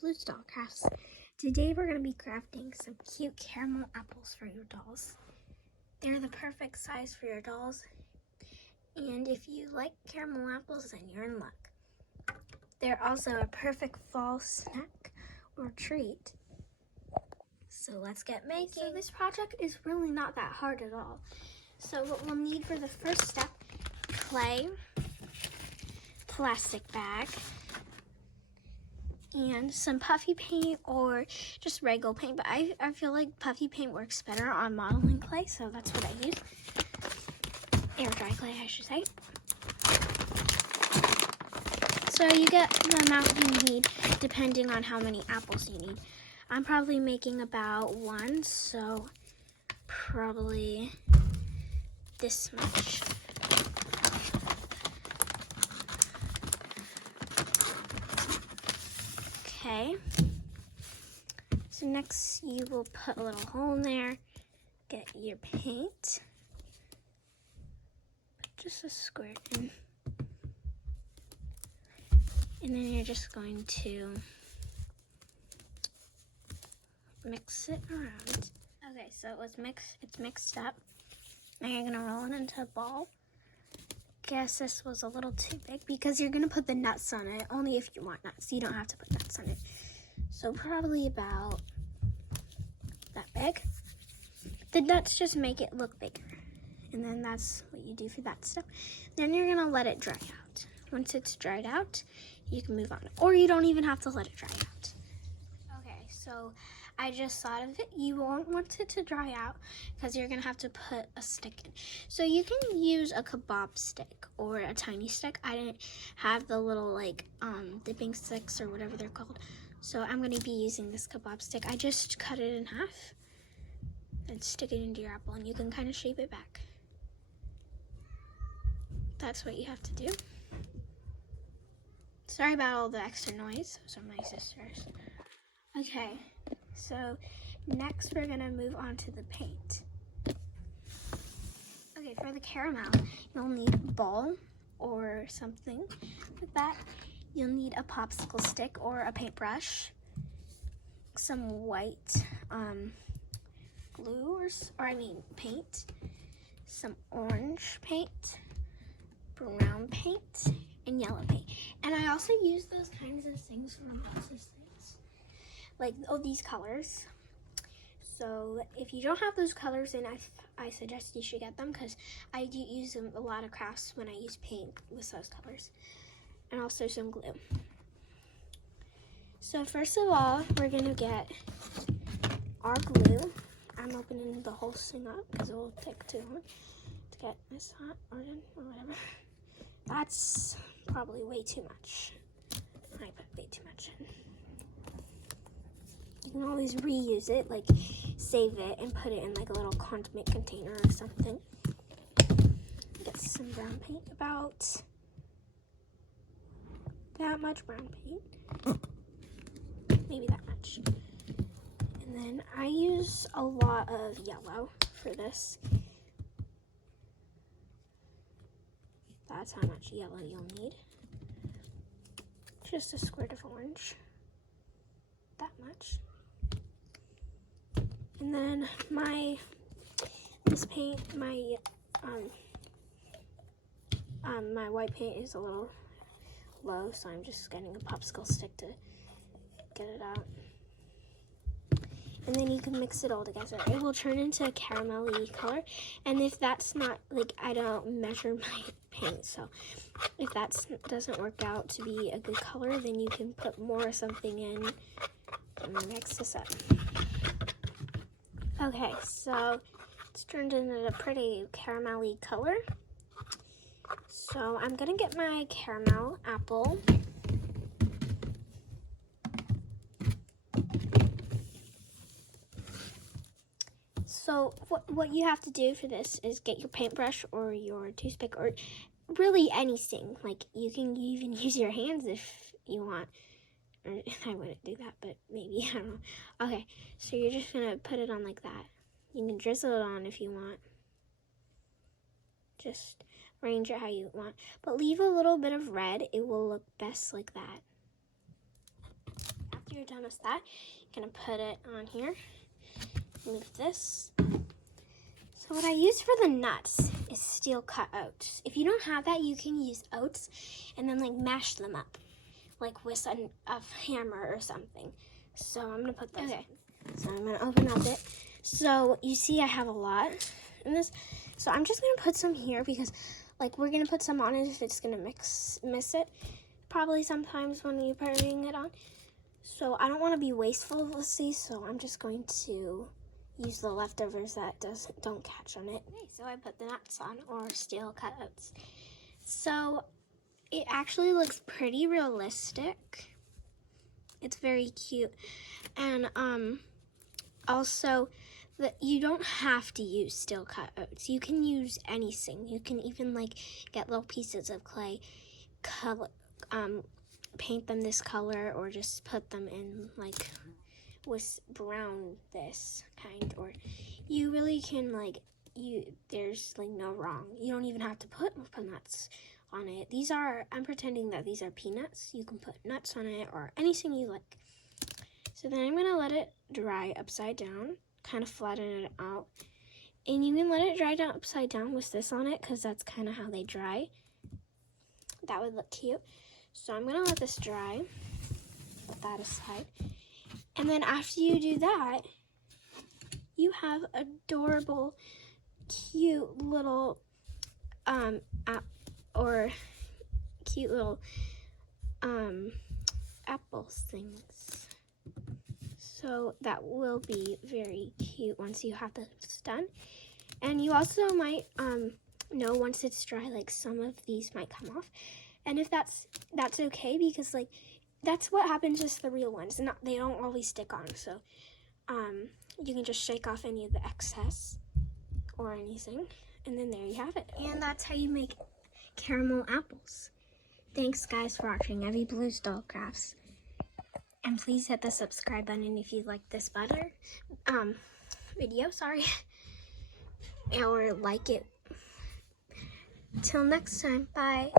Blue Doll Crafts. Today we're going to be crafting some cute caramel apples for your dolls. They're the perfect size for your dolls, and if you like caramel apples, then you're in luck. They're also a perfect fall snack or treat. So let's get making. So this project is really not that hard at all. So what we'll need for the first step: clay, plastic bag, and some puffy paint or just regular paint, but I feel like puffy paint works better on modeling clay, so that's what I use. Air dry clay, I should say. So you get the amount you need depending on how many apples you need. I'm probably making about one, so probably this much. Okay, so next you will put a little hole in there, get your paint, put just a squirt in, and then you're just going to mix it around. Okay, so it's mixed up. Now you're gonna roll it into a ball. Guess this was a little too big because you're gonna put the nuts on it, only if you want nuts. You don't have to put nuts on it. So probably about that big. The nuts just make it look bigger. And then that's what you do for that stuff. Then you're gonna let it dry out. Once it's dried out, you can move on. Or you don't even have to let it dry out. Okay, so I just thought of it. You won't want it to dry out because you're gonna have to put a stick in. So you can use a kebab stick or a tiny stick. I didn't have the little dipping sticks or whatever they're called. So I'm gonna be using this kebab stick. I just cut it in half and stick it into your apple, and you can kind of shape it back. That's what you have to do. Sorry about all the extra noise. Those are my sisters. Okay, so next we're gonna move on to the paint. Okay, for the caramel, you'll need a ball or something like that. You'll need a popsicle stick or a paintbrush, some white glue paint, some orange paint, brown paint, and yellow paint. And I also use those kinds of things for lots of things, like these colors. So if you don't have those colors, then I suggest you should get them, because I do use them a lot of crafts when I use paint with those colors. And also some glue. So first of all, we're gonna get our glue. I'm opening the whole thing up because it will take too long to get this hot or whatever. That's probably way too much. I put way too much in. You can always reuse it, like save it and put it in like a little condiment container or something. Get some brown paint, about that much brown paint, maybe that much. And then I use a lot of yellow for this. That's how much yellow you'll need. Just a squirt of orange, that much. And then my white paint is a little low, so I'm just getting a popsicle stick to get it out. And then you can mix it all together. It will turn into a caramelly color. And if that's not, I don't measure my paint, so if that doesn't work out to be a good color, then you can put more of something in and mix this up. Okay, so it's turned into a pretty caramelly color. So I'm gonna get my caramel apple. So what you have to do for this is get your paintbrush or your toothpick or really anything. Like you can even use your hands if you want. Or, I wouldn't do that, but maybe, I don't know. Okay, so you're just gonna put it on like that. You can drizzle it on if you want. Just arrange it how you want. But leave a little bit of red. It will look best like that. After you're done with that, you're gonna put it on here. Move this. So what I use for the nuts is steel cut oats. If you don't have that, you can use oats and then like mash them up, like with a hammer or something. So I'm gonna put those. Okay. So I'm gonna open up it. So you see I have a lot in this. So I'm just gonna put some here because like we're gonna put some on it if it's gonna miss it. Probably sometimes when you're putting it on. So I don't wanna be wasteful with these, so I'm just going to use the leftovers that don't catch on it. Okay, so I put the nuts on, or steel cut oats. So it actually looks pretty realistic. It's very cute. And also you don't have to use steel cut oats. You can use anything. You can even like get little pieces of clay, color, paint them this color, or just put them in like with brown this kind, or you really can like there's like no wrong. You don't even have to put nuts on it. I'm pretending that these are peanuts. You can put nuts on it or anything you like. So then I'm gonna let it dry upside down, kind of flatten it out, and you can let it dry down upside down with this on it because that's kind of how they dry. That would look cute. So I'm gonna let this dry, put that aside. And then after you do that, you have adorable, cute little cute little apple things. So that will be very cute once you have this done. And you also might know once it's dry, like some of these might come off. And if that's okay, because like that's what happens with the real ones. They don't always stick on, so you can just shake off any of the excess or anything, and then there you have it. And that's how you make caramel apples. Thanks guys for watching Evie Blues Doll Crafts, and please hit the subscribe button if you like this video, or like it. Till next time, bye.